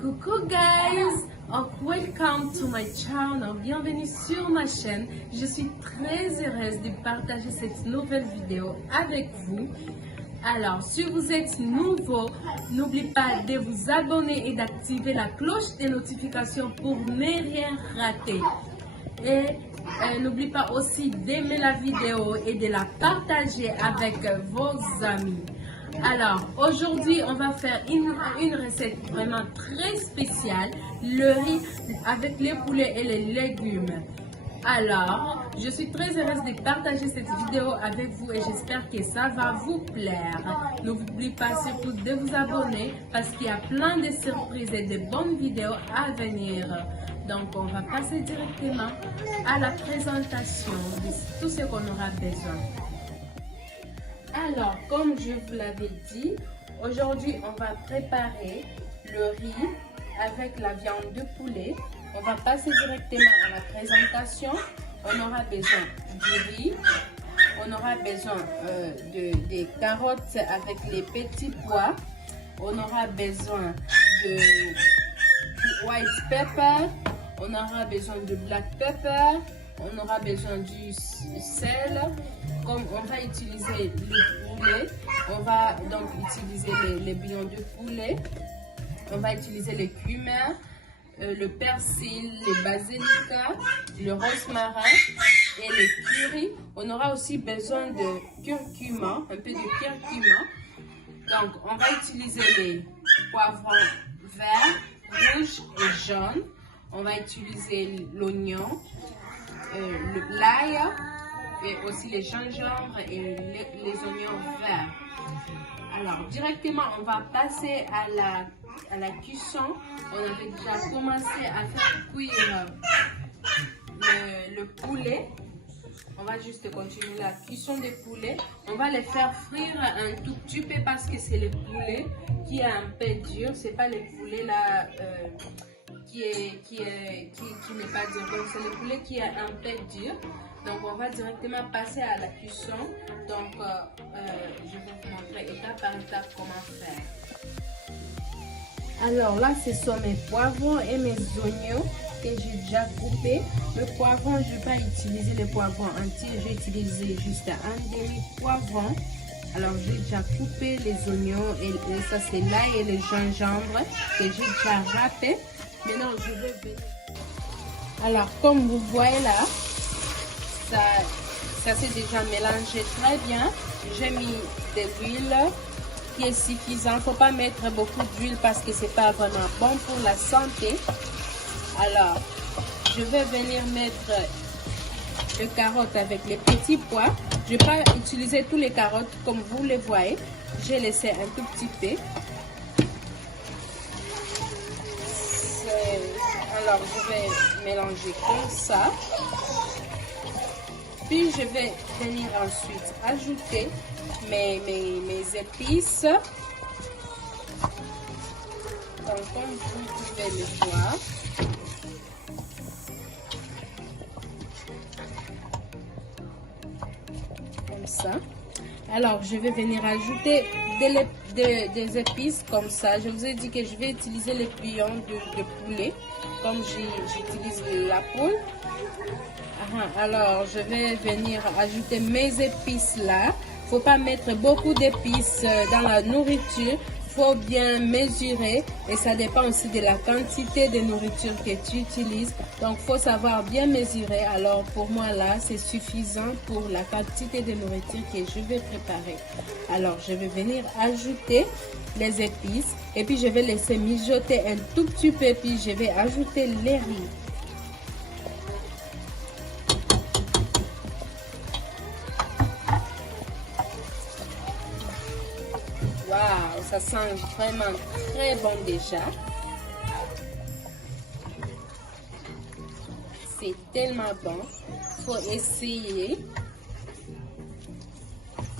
Coucou guys, welcome to my channel, bienvenue sur ma chaîne. Je suis très heureuse de partager cette nouvelle vidéo avec vous. Alors, si vous êtes nouveau, n'oubliez pas de vous abonner et d'activer la cloche des notifications pour ne rien rater. Et n'oubliez pas aussi d'aimer la vidéo et de la partager avec vos amis. Alors, aujourd'hui, on va faire une recette vraiment très spéciale, le riz avec les poulets et les légumes. Alors, je suis très heureuse de partager cette vidéo avec vous et j'espère que ça va vous plaire. N'oubliez pas surtout de vous abonner parce qu'il y a plein de surprises et de bonnes vidéos à venir. Donc, on va passer directement à la présentation de tout ce qu'on aura besoin. Alors, comme je vous l'avais dit, aujourd'hui, on va préparer le riz avec la viande de poulet. On va passer directement à la présentation. On aura besoin du riz. On aura besoin des carottes avec les petits pois. On aura besoin du white pepper. On aura besoin de black pepper. On aura besoin du sel. Comme on va utiliser le poulet, on va donc utiliser les bouillons de poulet. On va utiliser le cumin, le persil, le basilic, le rosmarin et le curry. On aura aussi besoin de curcuma, un peu de curcuma. Donc, on va utiliser les poivrons verts, rouges et jaunes. On va utiliser l'oignon, l'ail et aussi les gingembre et les oignons verts. Alors, directement, on va passer à la cuisson. On avait déjà commencé à faire cuire le poulet. On va juste continuer la cuisson des poulets. On va les faire frire un tout petit peu parce que c'est le poulet qui est un peu dur. C'est pas le poulet là qui n'est pas dur. Donc, c'est le poulet qui est un peu dur. Donc, on va directement passer à la cuisson. Donc, je vais vous montrer étape par étape comment faire. Alors là, ce sont mes poivrons et mes oignons que j'ai déjà coupés. Le poivron, je ne vais pas utiliser le poivron entier. J'ai utilisé juste un demi-poivron. Alors, j'ai déjà coupé les oignons et ça, c'est l'ail et le gingembre que j'ai déjà râpé. Maintenant, je vais venir. Alors, comme vous voyez là, ça s'est déjà mélangé très bien. J'ai mis de l'huile qui est suffisant. Il ne faut pas mettre beaucoup d'huile parce que ce n'est pas vraiment bon pour la santé. Alors, je vais venir mettre les carottes avec les petits pois. Je ne vais pas utiliser tous les carottes comme vous les voyez. J'ai laissé un tout petit peu. Alors, je vais mélanger comme ça. Puis, je vais venir ensuite ajouter mes épices. Donc, comme vous pouvez le voir. Comme ça. Alors, je vais venir ajouter des épices comme ça. Je vous ai dit que je vais utiliser les bouillons de poulet. Comme j'utilise la poule. Alors, je vais venir ajouter mes épices là. Il ne faut pas mettre beaucoup d'épices dans la nourriture. Il faut bien mesurer et ça dépend aussi de la quantité de nourriture que tu utilises. Donc, il faut savoir bien mesurer. Alors, pour moi là, c'est suffisant pour la quantité de nourriture que je vais préparer. Alors, je vais venir ajouter les épices et puis je vais laisser mijoter un tout petit peu. Puis, je vais ajouter les riz. Waouh, ça sent vraiment très bon déjà. C'est tellement bon. Il faut essayer.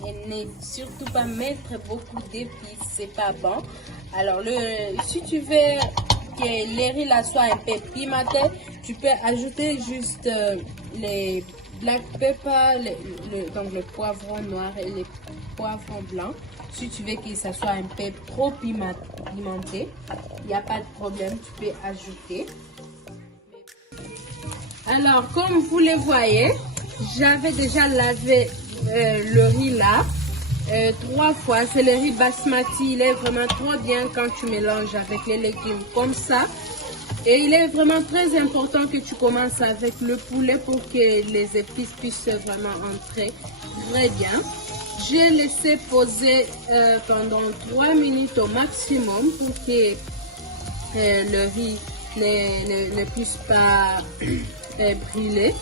Et ne surtout pas mettre beaucoup d'épices. C'est pas bon. Alors, si tu veux que les riz là soient un peu pimentés, tu peux ajouter juste les black pepper, donc le poivron noir et les poivrons blancs. Si tu veux que ça soit un peu trop pimenté, il n'y a pas de problème, tu peux ajouter. Alors, comme vous le voyez, j'avais déjà lavé le riz là 3 fois. C'est le riz basmati, il est vraiment trop bien quand tu mélanges avec les légumes comme ça. Et il est vraiment très important que tu commences avec le poulet pour que les épices puissent vraiment entrer très bien. J'ai laissé poser pendant 3 minutes au maximum pour que le riz ne puisse pas brûler.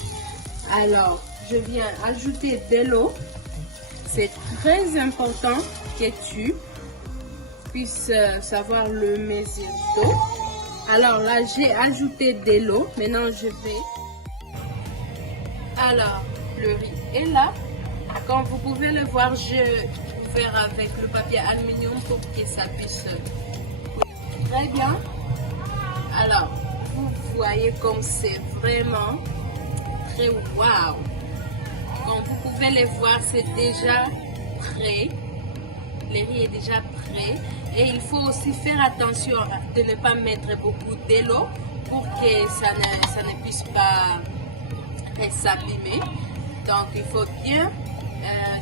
Alors, je viens ajouter de l'eau. C'est très important que tu puisses savoir le mesure d'eau. Alors là, j'ai ajouté de l'eau. Maintenant, je vais... Alors, le riz est là. Comme vous pouvez le voir, j'ai ouvert avec le papier aluminium pour que ça puisse couler très bien. Alors, vous voyez comme c'est vraiment très wow. Comme vous pouvez le voir, c'est déjà prêt. Le riz est déjà prêt. Et il faut aussi faire attention de ne pas mettre beaucoup d'eau pour que ça ne puisse pas s'abîmer. Donc, il faut bien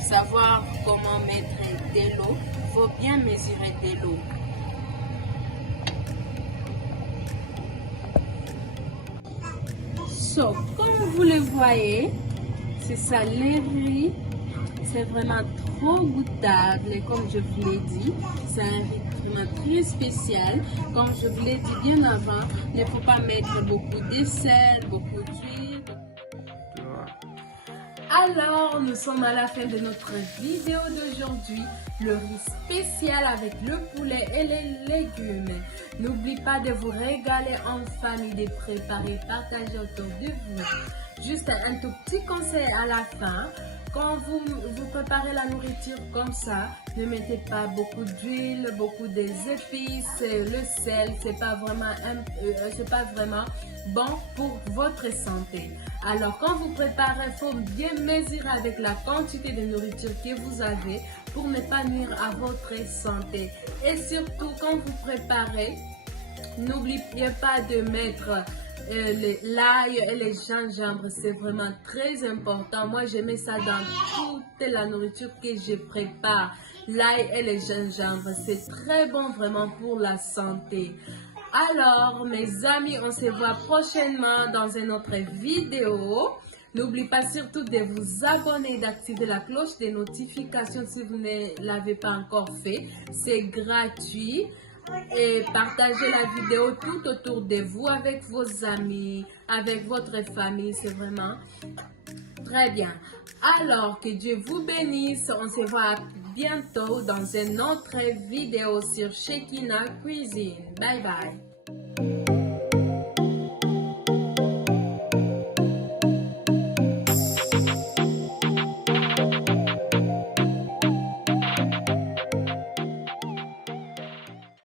savoir comment mettre de l'eau. Il faut bien mesurer de l'eau. So, comme vous le voyez, c'est ça, le riz. C'est vraiment trop goûtable, comme je vous l'ai dit. C'est un riz vraiment très spécial. Comme je vous l'ai dit bien avant, il ne faut pas mettre beaucoup de sel, beaucoup d'huile. Alors, nous sommes à la fin de notre vidéo d'aujourd'hui. Le riz spécial avec le poulet et les légumes. N'oubliez pas de vous régaler en famille, de préparer, partager autour de vous. Juste un tout petit conseil à la fin. Quand vous préparez la nourriture comme ça, ne mettez pas beaucoup d'huile, beaucoup d'épices, le sel, c'est pas vraiment bon pour votre santé. Alors quand vous préparez, il faut bien mesurer avec la quantité de nourriture que vous avez pour ne pas nuire à votre santé. Et surtout quand vous préparez, n'oubliez pas de mettre l'ail et les gingembre, c'est vraiment très important. Moi, je mets ça dans toute la nourriture que je prépare. L'ail et les gingembre, c'est très bon vraiment pour la santé. Alors, mes amis, on se voit prochainement dans une autre vidéo. N'oubliez pas surtout de vous abonner et d'activer la cloche des notifications si vous ne l'avez pas encore fait. C'est gratuit. Et partagez la vidéo tout autour de vous avec vos amis, avec votre famille, c'est vraiment très bien. Alors que Dieu vous bénisse, on se voit bientôt dans une autre vidéo sur Shekinah Cuisine. Bye bye.